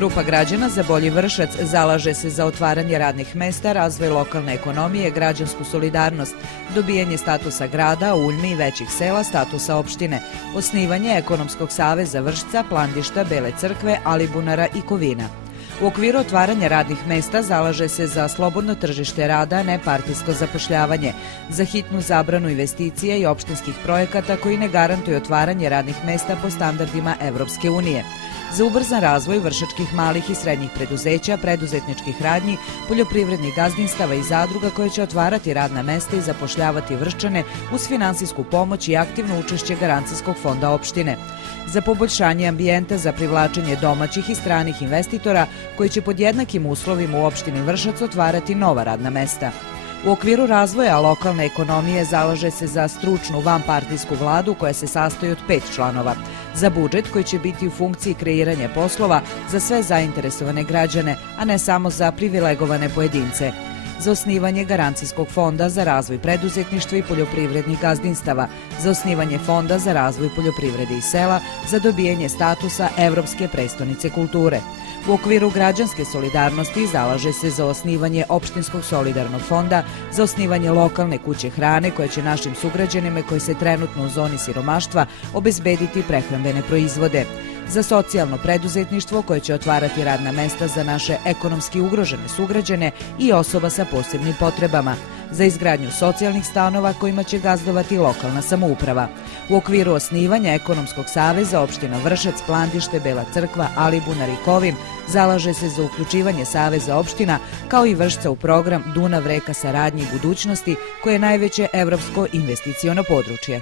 Grupa građana za bolji Vršac zalaže se za otvaranje radnih mesta, razvoj lokalne ekonomije, građansku solidarnost, dobijanje statusa grada, uljmi i većih sela, statusa opštine, osnivanje ekonomskog saveza Vršca, Plandišta, Bele Crkve, Alibunara i Kovina. U okviru otvaranja radnih mesta zalaže se za slobodno tržište rada, nepartijsko zapošljavanje, za hitnu zabranu investicija i opštinskih projekata koji ne garantuju otvaranje radnih mesta po standardima Evropske unije, za ubrzan razvoj vršačkih malih i srednjih preduzeća, preduzetničkih radnji, poljoprivrednih gazdinstava i zadruga koje će otvarati radna mesta i zapošljavati Vrščane uz finansijsku pomoć i aktivno učešće Garancijskog fonda opštine, za poboljšanje ambijenta za privlačenje domaćih i stranih investitora koji će pod jednakim uslovima u opštini Vršac otvarati nova radna mesta. U okviru razvoja lokalne ekonomije zalaže se za stručnu vanpartijsku vladu koja se sastoji od 5 članova, za budžet koji će biti u funkciji kreiranja poslova za sve zainteresovane građane, a ne samo za privilegovane pojedince, za osnivanje Garancijskog fonda za razvoj preduzetništva i poljoprivrednih gazdinstava, za osnivanje Fonda za razvoj poljoprivrede i sela, za dobijanje statusa Evropske prestonice kulture. U okviru građanske solidarnosti zalaže se za osnivanje opštinskog solidarnog fonda, za osnivanje lokalne kuće hrane koja će našim sugrađanima koji se trenutno u zoni siromaštva obezbediti prehrambene proizvode, za socijalno preduzetništvo koje će otvarati radna mesta za naše ekonomski ugrožene sugrađane i osoba sa posebnim potrebama, za izgradnju socijalnih stanova kojima će gazdovati lokalna samouprava. U okviru osnivanja Ekonomskog saveza opština Vršac, Plandište, Bela Crkva, Alibunar i Kovin zalaže se za uključivanje Saveza opština kao i Vršca u program Dunav reka saradnje i budućnosti koje je najveće evropsko investiciono područje.